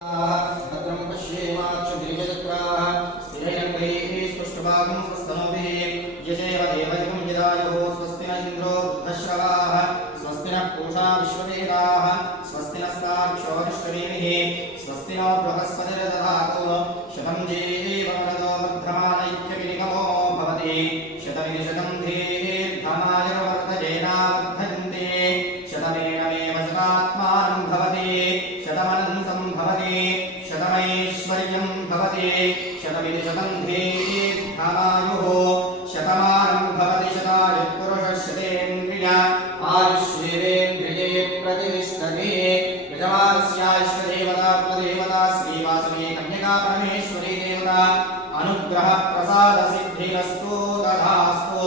भद्रं पश्येमाक्षगिरिजत्राः स्थिरैरङ्गैः स्पष्टभागं स्वस्तनोभिः यजेव देवैवं यदायुः स्वस्ति न इन्द्रो वृद्धश्रवाः स्वस्ति नः पूषा विश्ववेदाः स्वस्ति नस्तार्क्ष्यो अरिष्टनेमिः स्वस्ति नो बृहस्पतिर्दधातु शतं जीवनदो वर्धमानैक्यविनिगमो भवति शतमिति शतं दीर्घमायुर्वर्धजेनावर्धन्ते शतमेनमेव शतात्मानं भवति शतमनन्तं भवति शतमैश्वर्यं भवति शतमिति शतं दीर्घमायुः शतमानं भवति शतायुः पुरुषः शतेन्द्रिय आयुष्येन्द्रिये प्रतिष्ठते यजमानस्याश्वदेवता कुलदेवता श्रीवासवी कन्यका परमेश्वरी देवता अनुग्रह प्रसाद सिद्धिरस्तु तथास्तु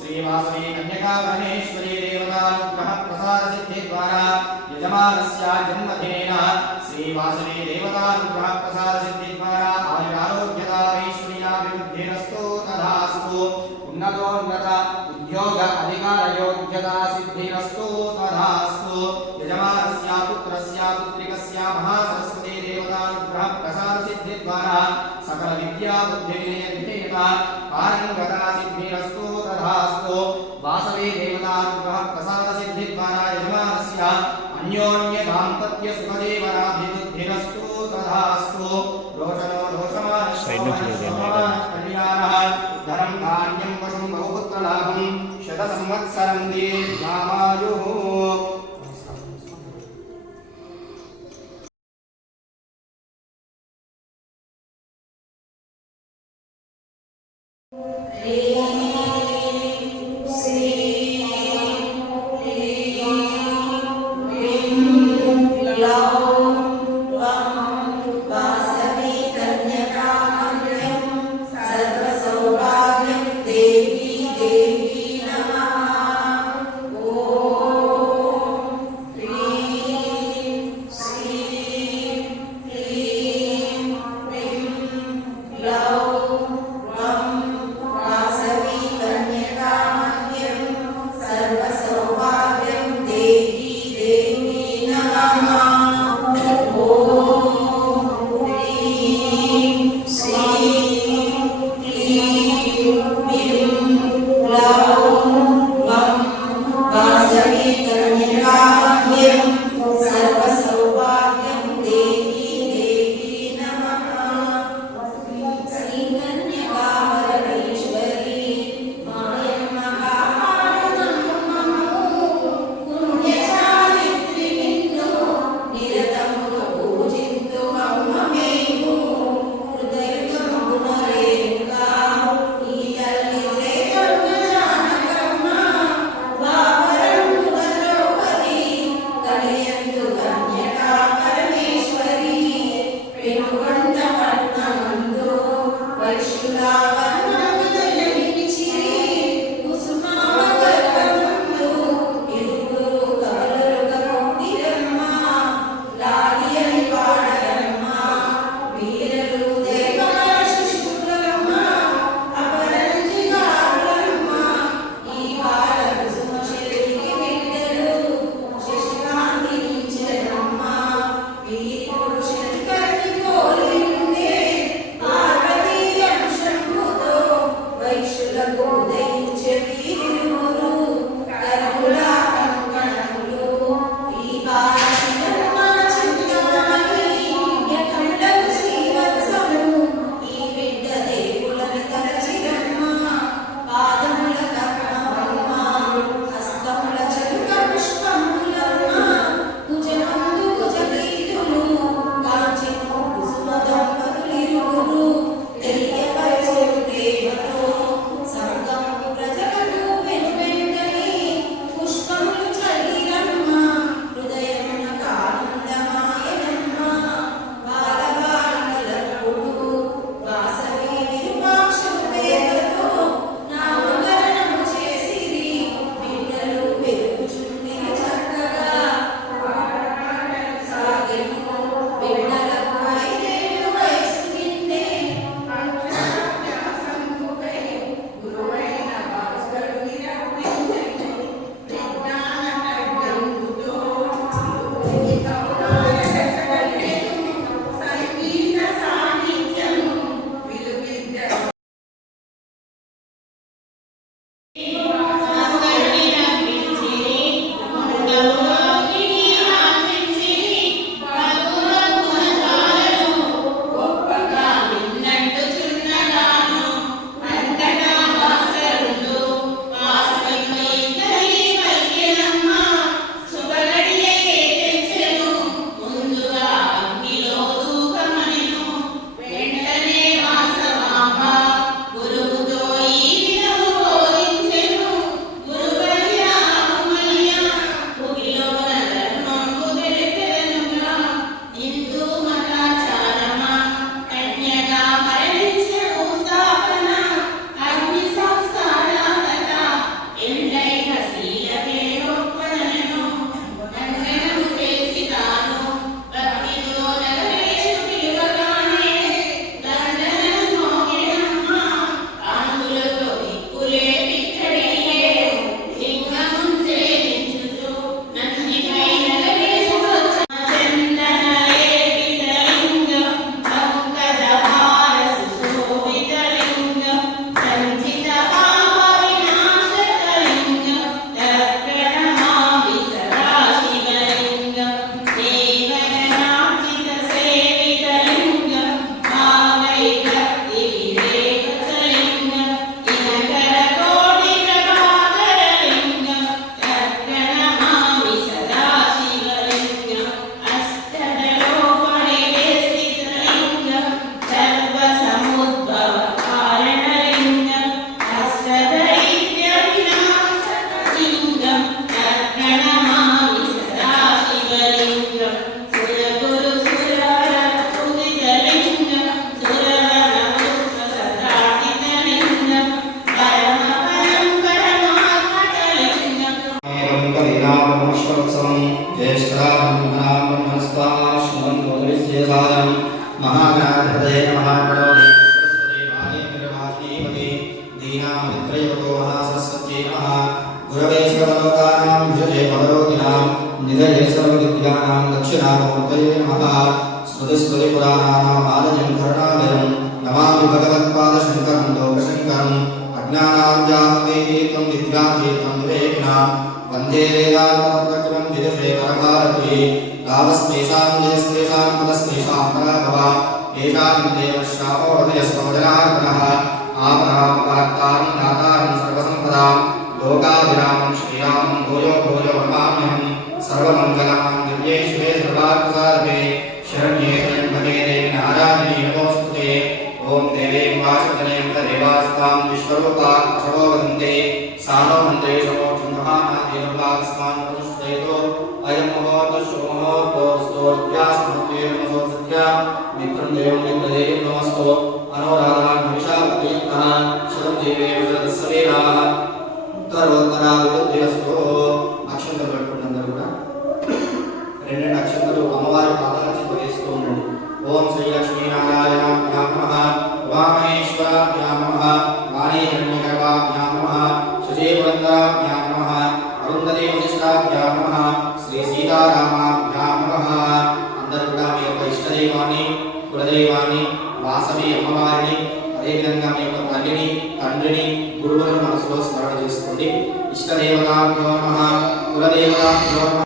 श्रीवासवी कन्यका परमेश्वरी देवता अनुग्रह प्रसाद सिद्धि द्वारा यजमानस्य जन्मदिनेन श्रीवासवी देवता अनुग्रह प्रसाद सिद्धि द्वारा आयुरारोग्यता ऐश्वर्याभिवृद्धिरस्तु तथास्तु उन्नतोन्नत उद्योग अधिकार योग्यता सिद्धिरस्तु तथास्तु यजमानस्य पुत्रस्य पुत्रिकस्य महासरस्वती देवता अनुग्रह प्रसाद सिद्धि द्वारा सकल विद्या बुद्धि विनयेन पारंगता सिद्धिरस्तु तथास्तु वासवी देवता अनुग्रह प्रसाद सिद्धि द्वारा यजमानस्य अन्योन्य दाम्पत्य सुखदेवराभिवृद्धिरस्तु तथास्तु रोचनो रोचमानः धनं धान्यं पशुं बहुपुत्रलाभं शतसंवत्सरं दीर्घामायुः वासवी कन्या साधनं महागणाधिपतये नमः प्रणोमि सरस्वती वाणी निर्वाचीमति दीनामित्रयोतो महासरस्वत्यै नमः गुरवे सर्वलोकानां विजये भवरोगिणां निधये सर्वविद्यानां दक्षिणामूर्तये नमः स्मृतिस्मृतिपुराणानाम् आलयं करुणालयं नमामि भगवत्पादशङ्करं लोकशङ्करम् अज्ञानां जाह्नवीतीर्थं विद्यातीर्थं विवेकिनां वन्दे वेदान्ततत्त्वज्ञं विदुषेखरभारती गावस्तेषां जयस्तेषां पदस्तेषां पराभवा येषां देवश्रावो हृदयस्वजनार्दनः आपरामपहर्तारं दातारं सर्वसम्पदां लोकाभिरामं श्रीरामं भूयो भूयो नमाम्यहं सर्वमङ्गलां दिव्ये शिवे सर्वार्थसाधके शरण्ये त्र्यम्बके देवी नारायणी नमोऽस्तुते ॐ देवीं वासुदेवीं तदेवास्तां विश्वरूपा अशवो वदन्ते सानो मन्त्रेषु मोक्षं महानादेवभागस्मान् प्रतिष्ठेतो अयं मुहूर्तः शुभमुहूर्तोऽस्तोऽद्यास्मत्ये नमसो सत्या मित्रं देवं मित्रदेवं नमस्तो अनुराधान् भविषावतीर्थः शतं देवे विजयसवीराः उत्तरोत्तरा विबुद्धिरस्तु అక్షంతలు పెట్టుకున్నందరూ కూడా రెండు అక్షంతలు అమ్మవారి పాదాల కింద వేస్తూ ఉండండి. ఓం శ్రీ లక్ష్మీనారాయణాభ్యాం నమః ఉమామహేశ్వరాభ్యాం నమః వాణీహిరణ్యగర్భాభ్యాం నమః శశీపురంధరాభ్యాం నమః అరుంధతీ వశిష్టాభ్యాం నమః శ్రీ సీతారామాభ్యాం నమః. అందరూ కూడా మీ యొక్క ఇష్టదైవాన్ని కులదైవాన్ని వాసవి అమ్మవారిని అదేవిధంగా మీ యొక్క తల్లిని తండ్రిని గురువులను మనసులో స్మరణ చేసుకోండి. ఇష్టదేవతాభ్యో నమః కులదేవతాభ్యో నమః.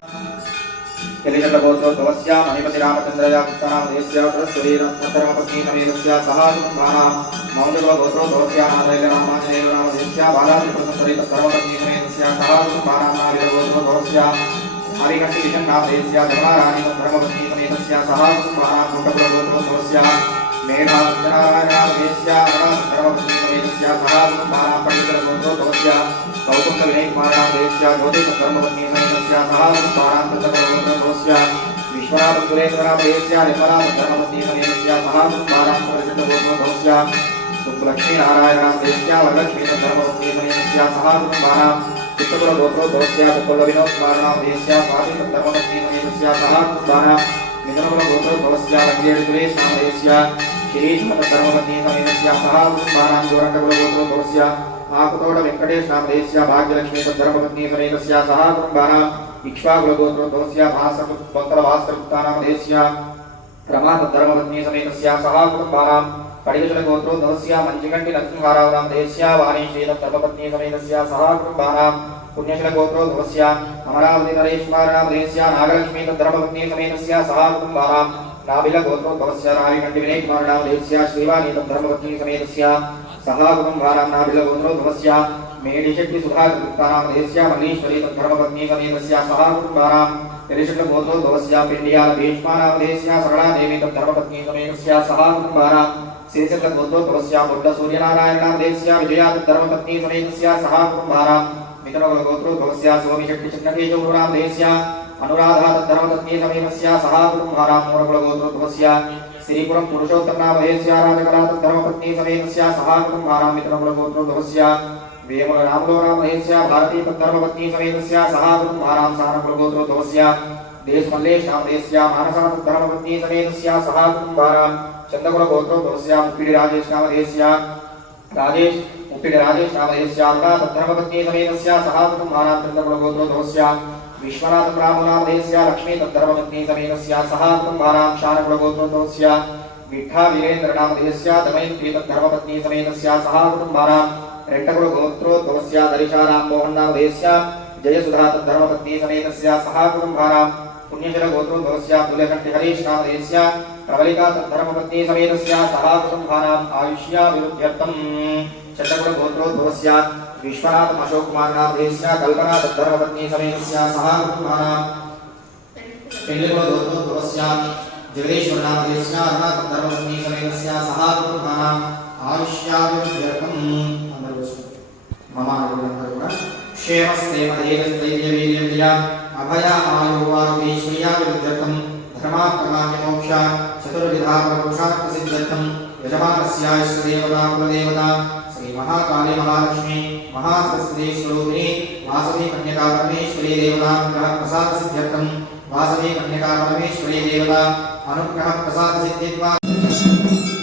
यलिजगोत्रोद्भवस्य मणिपतिरामचन्द्रया पुत्रानामधेयस्य सरस्वतीरत्नधर्मपत्नीसमेतस्य सहाकुटुम्बानां मौलिकगोत्रोद्भवस्य नारायणरामाञ्जनेयनामधेयस्य बालात्रिपुरसुन्दरीतधर्मपत्नीसमेतस्य सहाकुटुम्बानां नारायणगोत्रोद्भवस्य हरिकण्ठिविशन्नामधेयस्य धर्माराणीतधर्मपत्नीसमेतस्य सहाकुटुम्बानां कुटकुलगोत्रोद्भवस्य मेधानारायणामधेयस्य धर्मपत्नीसमेतस्य सहाकुटुम्बानां पण्डितगोत्रोद्भवस्य कौकुण्डविनयकुमारामधेयस्य ज्योतिषधर्मपत्नीसमेतस्य सहाकुटुम्बानां तत्तगोत्रोद्भवस्य विश्वनाथपुरेश्वरामधेयस्य निर्मलाधर्मपत्नीसमेतस्य सहाकुटुम्बानां परिषदगोत्रोद्भवस्य सुब्बलक्ष्मीनारायणामधेयस्य वरलक्ष्मीधर्मपत्नीसमेतस्य सहाकुटुम्बानां चित्तकुलगोत्रोद्भवस्य कुलविनोदकुमारामधेयस्य स्वातिधर्मपत्नीसमेतस्य सहाकुटुम्बानां मिथुनकुलगोत्रोद्भवस्य रङ्गेडुसुरेशनामधेयस्य श्रीधर्मपत्नीसमेतस्य सहाकुटुम्बानां गोरण्डकुलगोत्रोद्भवस्य आकुतोड वेंकटेशनामधेयस्य भाग्यलक्ष्मीधर्मपत्नीसमेतस्य सहाकुटुम्बानां इक्ष्वाकुलगोत्रोद्भवस्य भास्करपुत्रानामधेयस्य रमाधर्मपत्नीसमेतस्य सहाकुटुम्बानां कडिलगोत्रोद्भवस्य मञ्जिगण्टिनरसिंहारावनामधेयस्य वाणीश्रीधर्मपत्नीसमेतस्य सहाकुटुम्बानां पुण्यशलगोत्रोद्भवस्य अमरावतीनरेश्वरनामधेयस्य नागलक्ष्मीधर्मपत्नीसमेतस्य सहाकुटुम्बानां नाबिलगोत्रोद्भवस्य राविकण्टिविनयकुमारनामधेयस्य श्रीवाणीधर्मपत्नीसमेतस्य सहाकुटुम्बानां नाबिलगोत्रोद्भवस्य मेडिशेट्टिसुधाकृतानामधेयस्य मल्लीश्वरीधर्मपत्नीसमेतस्य सहाकुटुम्बानां यलिशट्टगोत्रोद्भवस्य पिण्डियालभीष्मानामधेयस्य सरलादेवीधर्मपत्नीसमेतस्य सहाकुटुम्बानां शेषट्टगोत्रोद्भवस्य बुद्धसूर्यनारायणामधेयस्य विजयाधर्मपत्नीसमेतस्य सहाकुटुम्बानां मिथुनकुलगोत्रोद्भवस्य सोमिशेट्टिचिन्नकेशवनामधेयस्य अनुराधाधर्मपत्नीसमेतस्य सहाकुटुम्बानां मूलकुलगोत्रोद्भवस्य श्रीपुरं पुरुषोत्तमनामधेयस्य राजकलाधर्मपत्नीसमेतस्य सहाकुटुम्बानां मिथुनकुलगोत्रोद्भवस्य वेमुलरामलोनामधेयस्य भारतीधर्मपत्नीसमेतस्य सहाकुटुम्बानां सानकुलगोत्रोद्भवस्य देशमल्लेशनामधेयस्य मानसाधर्मपत्नीसमेतस्य सहाकुटुम्बानां चन्दकुलगोत्रोद्भवस्य मुप्पिडिराजेशनामधेयस्य राजेश मुप्पिडिराजेशनामधेयस्य धर्मपत्नीसमेतस्य सहाकुटुम्बानां चन्दकुलगोत्रोद्भवस्य विश्वनाथब्राह्मणामधेयस्य लक्ष्मीधर्मपत्नीसमेतस्य सहाकुटुम्बानां शानकुलगोत्रोद्भवस्य विठ्ठावीरेन्द्रनामधेयस्य दमयन्तीधर्मपत्नीसमेतस्य सहाकुटुम्बानां रेट्टकुलगोत्रोद्भवस्य दरिशाराममोहननामधेयस्य जयसुधाधर्मपत्नीसमेतस्य सहाकुटुम्बानां पुण्यशलगोत्रोद्भवस्य पुल्यकण्ठिहरीशनामधेयस्य प्रबलिकाधर्मपत्नीसमेतस्य सहाकुटुम्बानाम् आयुष्याभिवृद्ध्यर्थं चट्टकुलगोत्रोद्भवस्य विश्वनाथमशोककुमारनामधेयस्य कल्पनाधर्मपत्नीसमेतस्य सहाकुटुम्बानां पेण्डिकुलगोत्रोद्भवस्य जगदीश्वरनामधेयस्य अरुणाधर्मपत्नीसमेतस्य सहाकुटुम्बानाम् आयुष्याभिवृद्ध्यर्थं क्षेमस्तेमदेवस्तैर्यवीर्यं अभयामायुवारुगीश्वर्याभिवृद्ध्यर्थं धर्मात्मकाम्यमोक्ष चतुर्विधा पुरुषार्थसिद्ध्यर्थं यजमानस्य इष्टदेवता कुलदेवता श्रीमहाकाली महालक्ष्मी महासरस्वती स्वरूपिणी वासवी कन्यका परमेश्वरी देवता प्रसादसिद्ध्यर्थं वासवी कन्यका परमेश्वरी देवता अनुग्रह प्रसाद सिद्धिद्वारा